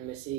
MSc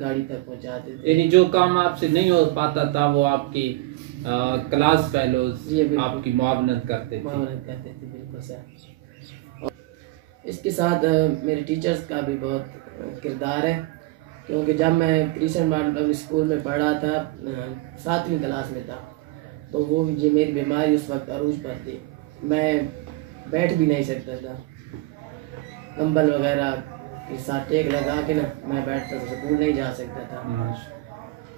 گاڑی تک پہنچاتے تھے. یعنی جو کام آپ سے نہیں ہو پاتا تھا وہ آپ کی کلاس فیلوز جی بالکل آپ کی معاونت کرتے تھے. معاونت کرتے تھے. بالکل سر. اس کے ساتھ میرے ٹیچرز کا بھی بہت کردار ہے، کیونکہ جب میں کرسچن ماڈل پبلک اسکول میں پڑھا تھا 7ویں کلاس میں تھا، تو وہ یہ میری بیماری اس وقت عروج پر تھی. میں بیٹھ بھی نہیں سکتا تھا، کمبل وغیرہ کے ساتھ ٹیک لگا کے نا میں بیٹھتا تھا، اسکول نہیں جا سکتا تھا.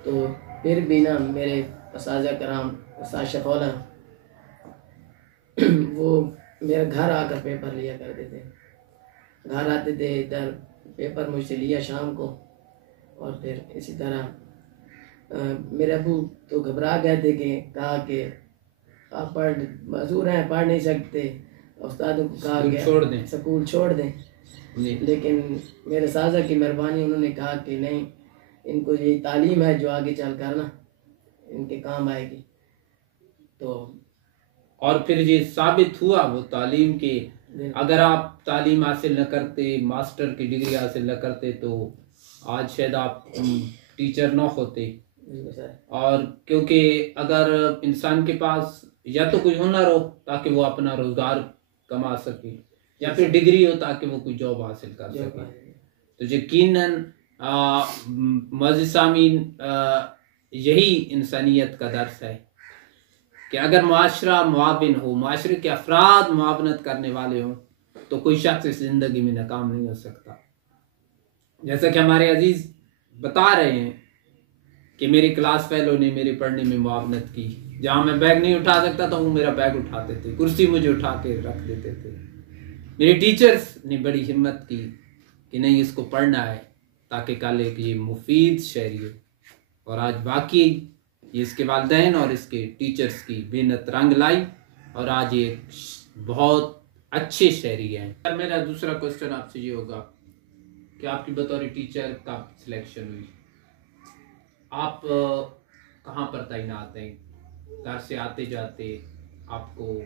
تو پھر بھی نا میرے اساتذہ کرام استاد شفولہ وہ میرے گھر آ کر پیپر لیا کرتے تھے. گھر آتے تھے، ادھر پیپر مجھ سے لیا شام کو، اور پھر اسی طرح میرے ابو تو گھبرا گئے تھے کہ کہا کہ آپ معذور ہیں، پڑھ نہیں سکتے. استادوں کو کہا کہ سکول چھوڑ دیں. لیکن میرے اساتذہ کی مہربانی، انہوں نے کہا کہ نہیں، ان کو یہ تعلیم ہے جو آگے چل کر نا ان کے کام آئے گی. تو اور پھر یہ ثابت ہوا وہ تعلیم کے اگر آپ تعلیم حاصل نہ کرتے، ماسٹر کی ڈگری حاصل نہ کرتے تو آج شاید آپ ٹیچر نہ ہوتے. اور کیونکہ اگر انسان کے پاس یا تو کوئی ہنر ہو تاکہ وہ اپنا روزگار کما سکے، یا پھر ڈگری ہو تاکہ وہ کوئی جاب حاصل کر سکے، تو یقیناً معزز سامعین یہی انسانیت کا درس ہے کہ اگر معاشرہ معاون ہو، معاشرے کے افراد معاونت کرنے والے ہوں تو کوئی شخص اس زندگی میں ناکام نہیں ہو سکتا. جیسا کہ ہمارے عزیز بتا رہے ہیں کہ میری کلاس فیلو نے میرے پڑھنے میں معاونت کی. جہاں میں بیگ نہیں اٹھا سکتا تھا وہ میرا بیگ اٹھاتے تھے، کرسی مجھے اٹھا کے رکھ دیتے تھے. میرے ٹیچرز نے بڑی ہمت کی کہ نہیں، اس کو پڑھنا ہے تاکہ کل ایک یہ مفید شہری ہو. اور آج باقی یہ اس کے والدین اور اس کے ٹیچرز کی محنت رنگ لائی اور آج یہ بہت اچھے شہری ہیں. میرا دوسرا کوسچن آپ سے یہ ہوگا کہ آپ کی بطور ٹیچر کب سلیکشن ہوئی؟ آپ کہاں پر تعینات ہیں؟ گھر سے آتے جاتے آپ کو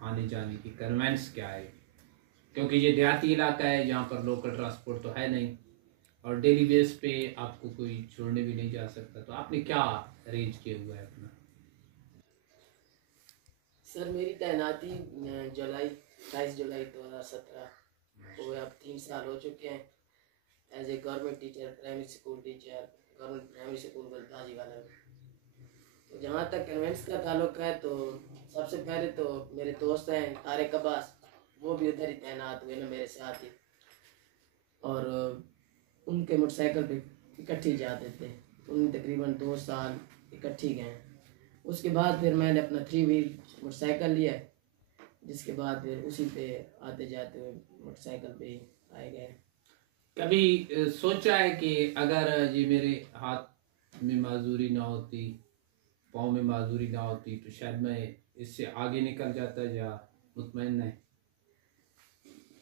آنے جانے کی کنوینس کیا ہے؟ کیونکہ یہ دیہاتی علاقہ ہے جہاں پر لوکل ٹرانسپورٹ تو ہے نہیں، اور ڈیلی بیس پہ آپ کو کوئی چھوڑنے بھی نہیں جا سکتا، تو آپ نے کیا ارینج کیا ہوا ہے اپنا؟ سر میری تعیناتی 28 جولائی 2017 کو اب 3 سال ہو چکے ہیں as a government teacher, primary school teacher, government primary school گلتاجی والا. تو جہاں تک کنوینس کا تعلق ہے تو سب سے پہلے تو میرے دوست ہیں طارق عباس، وہ بھی ادھر ہی تعینات ہوئے نا میرے ساتھ ہی، اور ان کے موٹر سائیکل پہ اکٹھے جاتے تھے. ان تقریباً 2 سال اکٹھے گئے. اس کے بعد پھر میں نے اپنا 3 وہیل موٹر سائیکل لیا، جس کے بعد پھر اسی پہ آتے جاتے ہوئے موٹر سائیکل پہ ہی آئے گئے. کبھی سوچا ہے کہ اگر یہ میرے ہاتھ میں معذوری نہ ہوتی، پاؤں میں معذوری نہ ہوتی تو شاید میں اس سے آگے نکل جاتا، یا مطمئن ہے؟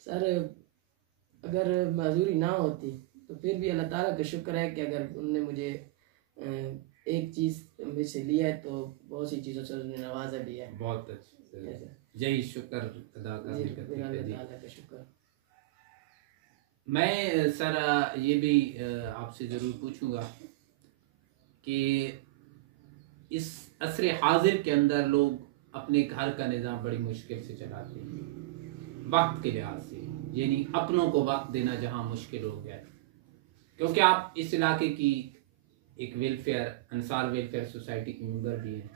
سر اگر معذوری نہ ہوتی تو پھر بھی اللہ تعالیٰ کا شکر ہے کہ اگر انہوں نے مجھے ایک چیز مجھ سے لیا ہے تو بہت سی چیزوں سے انہوں نے نوازا بھی ہے. بہت اچھا، یہی شکر ادا کرنے کا طریقہ. اللہ تعالیٰ کا شکر. میں سر یہ بھی آپ سے ضرور پوچھوں گا کہ اس عصر حاضر کے اندر لوگ اپنے گھر کا نظام بڑی مشکل سے چلاتے ہیں، وقت کے لحاظ سے، یعنی اپنوں کو وقت دینا جہاں مشکل ہو گیا ہے. کیونکہ آپ اس علاقے کی ایک ویلفیئر، انصار ویلفیئر سوسائٹی کی ممبر بھی ہیں،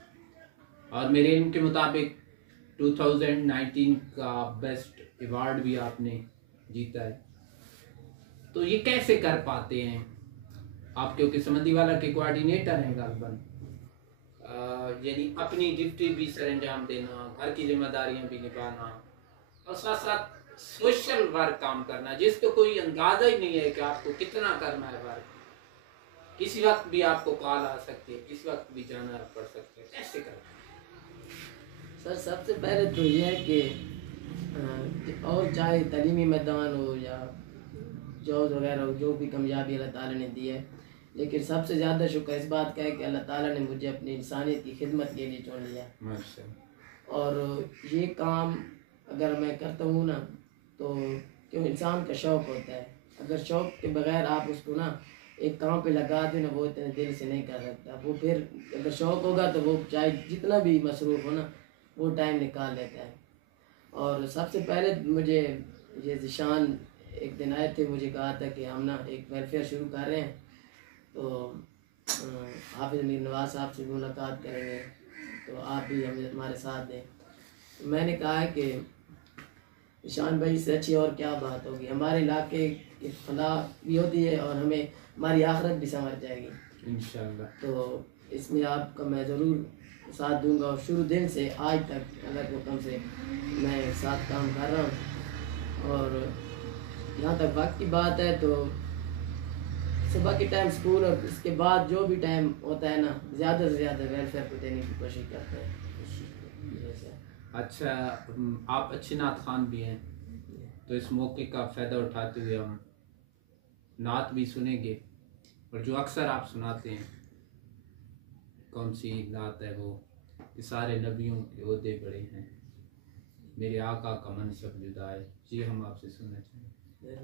اور میرے علم کے مطابق 2019 کا بیسٹ ایوارڈ بھی آپ نے جیتا ہے. تو یہ کیسے کر پاتے ہیں آپ؟ کیونکہ سمندی والا کے کوآرڈینیٹر ہیں غالباً، یعنی اپنی ڈیوٹی بھی سر انجام دینا، گھر کی ذمہ داریاں بھی نبھانا، اور ساتھ ساتھ سوشل ورک کام کرنا، جس کو کوئی اندازہ ہی نہیں ہے کہ آپ کو کتنا کرنا ہے ورک. کسی وقت بھی آپ کو کال آ سکتی ہے، کسی وقت بھی جانا پڑ سکتا ہے. کیسے کرنا؟ سر سب سے پہلے تو یہ ہے کہ اور چاہے تعلیمی میدان ہو یا جاب وغیرہ ہو، جو بھی کامیابی اللہ تعالیٰ نے دی ہے، لیکن سب سے زیادہ شکر اس بات کا ہے کہ اللہ تعالیٰ نے مجھے اپنی انسانیت کی خدمت کے لیے چن لیا. اور یہ کام اگر میں کرتا ہوں نا تو کیوں انسان کا شوق ہوتا ہے، اگر شوق کے بغیر آپ اس کو نا ایک کام پہ لگا دیں نا وہ اتنے دل سے نہیں کر سکتا. وہ پھر اگر شوق ہوگا تو وہ چاہے جتنا بھی مصروف ہو نا وہ ٹائم نکال لیتا ہے. اور سب سے پہلے مجھے یہ ذیشان ایک دن آئے تھے، مجھے کہا تھا کہ ہم نا ایک ویلفیئر شروع کر رہے ہیں، تو حافظ امیر نواز صاحب سے ملاقات کریں گے، تو آپ بھی ہمارے ساتھ دیں. میں نے کہا ہے کہ ذیشان بھائی سے اچھی اور کیا بات ہوگی، ہمارے علاقے کی فلاح بھی ہوتی ہے اور ہمیں ہماری آخرت بھی سنور جائے گی انشاءاللہ. تو اس میں آپ کا میں ضرور ساتھ دوں گا. اور شروع دن سے آج تک اللہ کے حکم سے میں ساتھ کام کر رہا ہوں. اور یہاں تک وقت کی بات ہے تو صبح کے ٹائم اسکول اور اس کے بعد جو بھی ٹائم ہوتا ہے نا زیادہ سے زیادہ ویلفیئر کو دینے کی کوشش کرتے ہیں. اچھا، آپ اچھے نعت خوان بھی ہیں، تو اس موقع کا فائدہ اٹھاتے ہوئے ہم نعت بھی سنیں گے، اور جو اکثر آپ سناتے ہیں کون سی نعت ہے وہ کہ سارے نبیوں کے عہدے بڑے ہیں، میرے آقا کا منصب جدا ہے، یہ ہم آپ سے سننا چاہیں گے.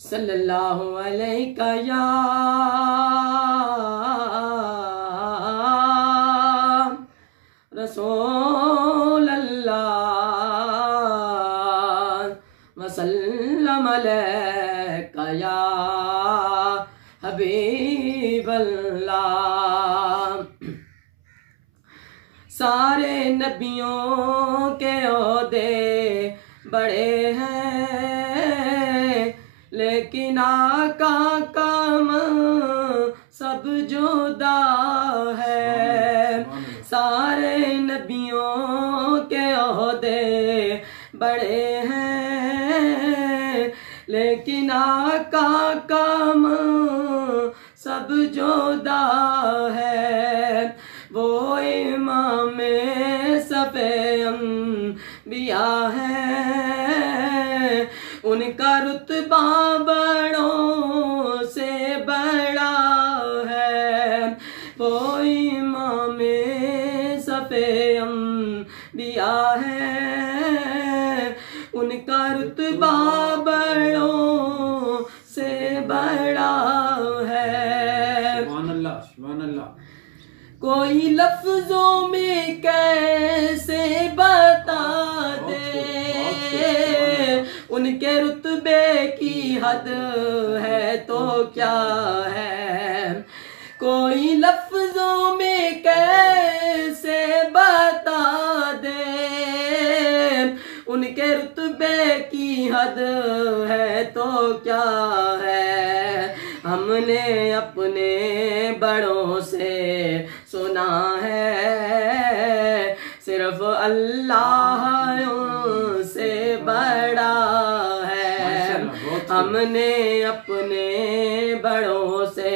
صلی اللہ علیہ یا رسول اللہ وسلم علیہ یا حبیب اللہ. سارے نبیوں کے عہدے بڑے ہیں لیکن آقا کا منصب جدا ہے. سارے نبیوں کے عہدے بڑے ہیں لیکن آقا کا منصب جدا ہے. وہ امام صف انبیاء ہے، ان کا رتبہ بڑوں سے بڑا ہے. وہ امام صف انبیاء ہے، ان کا رتبہ بڑوں سے بڑا ہے. سبحان اللہ، سبحان اللہ. کوئی لفظوں میں کیسے بتا دے ان کے رتبے کی حد ہے تو کیا ہے. کوئی لفظوں میں کیسے بتا دے ان کے رتبے کی حد ہے تو کیا ہے. ہم نے اپنے بڑوں سے سنا ہے صرف اللہ ان سے بڑا ہے. ہم نے اپنے بڑوں سے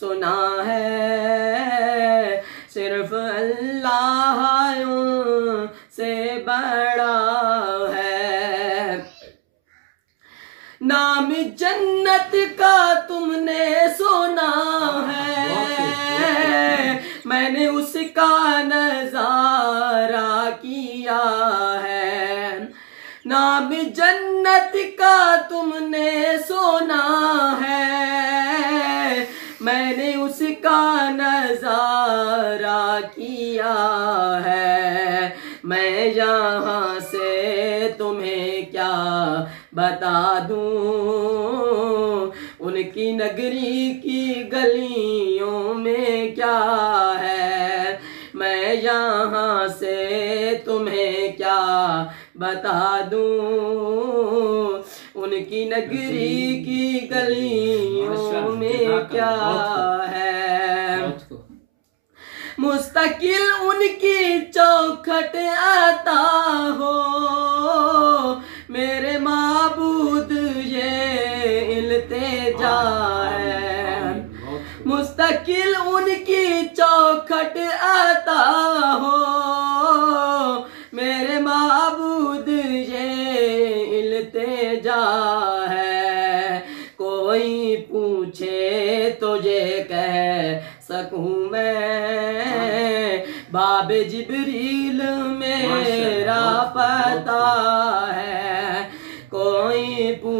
سنا ہے صرف اللہ ان سے بڑا ہے. نام جنت کا تم نے سنا ہے، میں نے اس کا نظارہ کیا ہے. نام جنت کا تم نے سنا ہے، میں نے اس کا نظارہ کیا ہے. میں یہاں سے تمہیں کیا بتا دوں، ان کی نگری کی گلیوں میں کیا ہے. میں یہاں سے تمہیں کیا بتا دوں، ان کی نگری کی گلیوں میں کیا ہے. مستقل ان کی چوکھٹ آتا ہو میرے معبود یہ التجا ہے. مستقل ان کی چوکھٹ آتا ہو میرے معبود یہ التجا ہے. کوئی پوچھے تو یہ کہہ سکوں میں باب جبریل میرا پتہ ہے. کوئی پوچھے